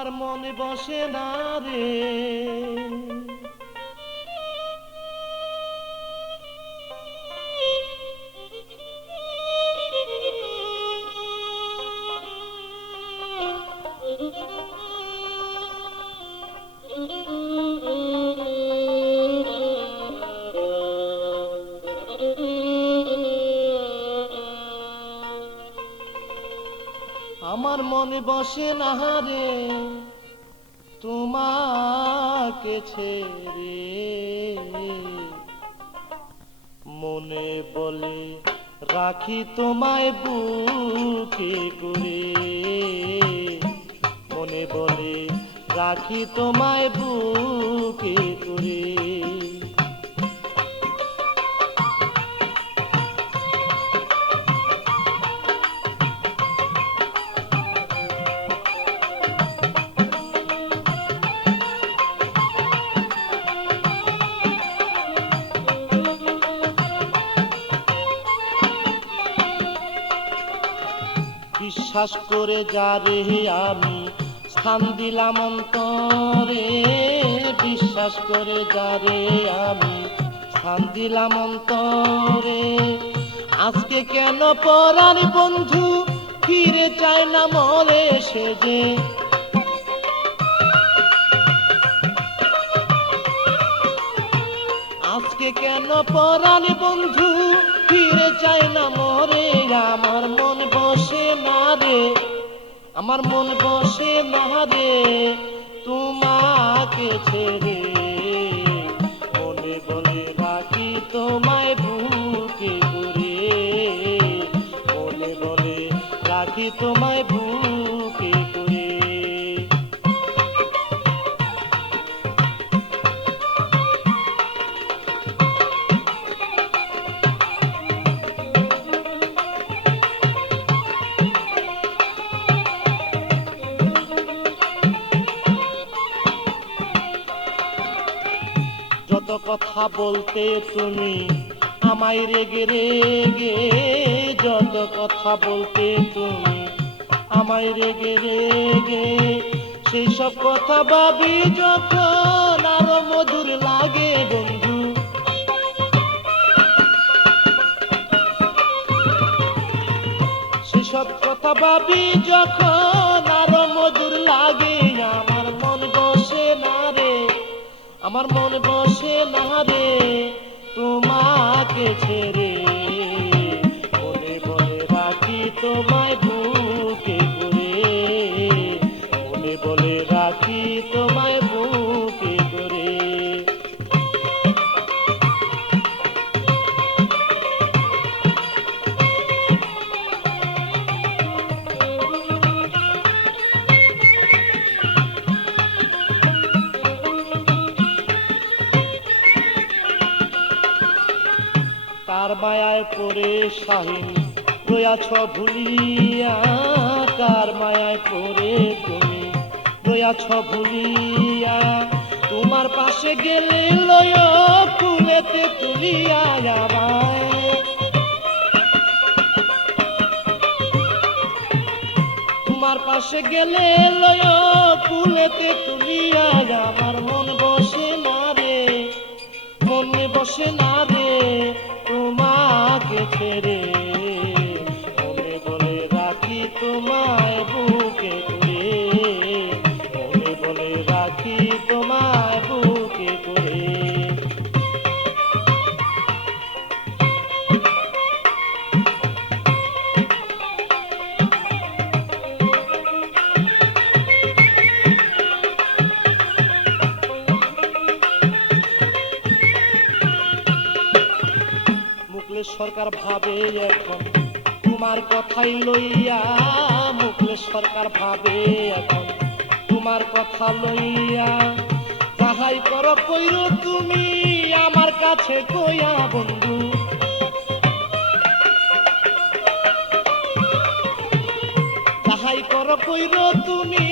আমার মনে বসে না রে। আমার মনে বসে না রে, তোমাকে ছেড়ে। মনে বলে রাখি তোমায় বুকে করে। মনে বলে রাখি তোমায় বুকে করে। বিশ্বাস করে যা রে আমি, স্থান দিলাম অন্তরে। বিশ্বাস করে যা রে আমি, স্থান দিলাম অন্তরে। আজকে কেন পরার বন্ধু ফিরে চায় না মরে সে যে? আজকে কেন পরাণ বন্ধু ফিরে চায় না আমার মন বসে মহাদে তোমাকে ছেড়ে। বলে বলে রাখি তোমায় বুকে মনে বলে রাখি তোমায় কথা বলতে তুমি আমায় রেগে রেগে, যত কথা বলতে তুমি আমায় রেগে রেগে, সেই সব কথা ভাবি যখন আরও মধুর লাগে বন্ধু। সেসব কথা ভাবি যখন আমার মন বসে না রে তোমাকে ছেড়ে কার মায়ায় পড়ে শাহিন, রয়াছ ভুলিয়া কার মায়ায় পড়ে তুমি? রয়াছ ভুলিয়া তোমার পাশে গেলে লয় ফুলেতে তুলিয়া আমায়। তোমার পাশে গেলে লয় ফুলেতে তুলিয়া আমার মন বসে না রে, মনে বসে না রে। ছেড়ে মুকলেশ সরকার ভাবে এখন? তোমার কথাই লইয়া মুকলেশ সরকার ভাবে এখন? তোমার কথা লইয়া যাহাই কর কইর তুমি আমার কাছে কইয়া বন্ধু। যাহাই কর কইর তুমি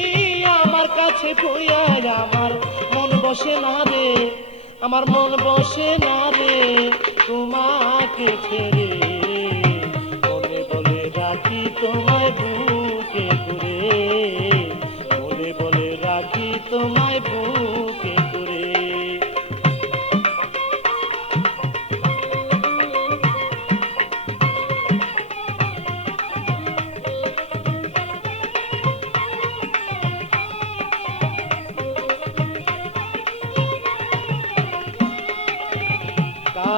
আমার কাছে কইয়া আমার মন বসে না রে, আমার মন বসে না রে তোমাকে ছেড়ে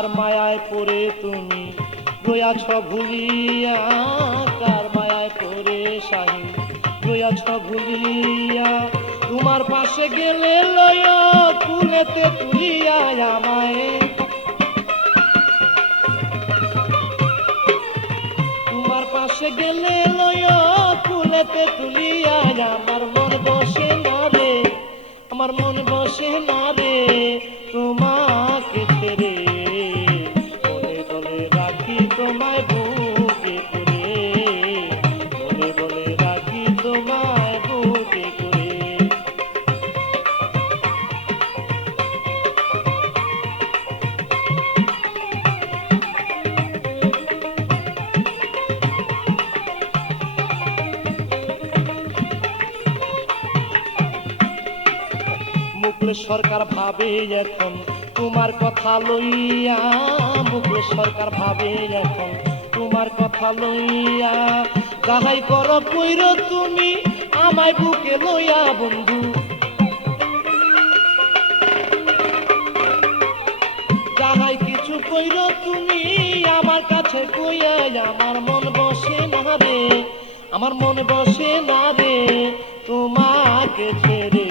কার মায়ায় পড়ে তুমি। রয়াছ ভুলিয়া, কার মায়ায় পড়ে শাহিন রয়াছ ভুলিয়া, তোমার পাশে গেলে লয় কুলেতে তুলিয়া আমায়। তোমার পাশে গেলে লয় কুলেতে তুলিয়া, আমার মন বসে না রে, আমার মন বসে না রে, তোমাকে ছেড়ে মুকুল সরকার ভাবে এখন। তোমার কথা লইয়া মুকুল সরকার ভাবে এখন। তোমার কথা লইয়া যাহাই কর কইর তুমি, আমায় বুকে লইয়া বন্ধু। যাহাই কিছু কইর তুমি, আমার কাছে কইয়া আমার মন বসে না রে। আমার মন বসে না রে, তোমাকে ছেড়ে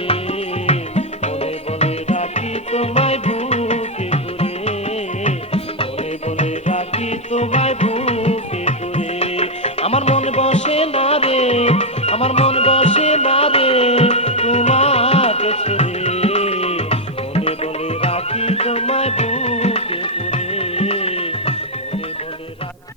আমার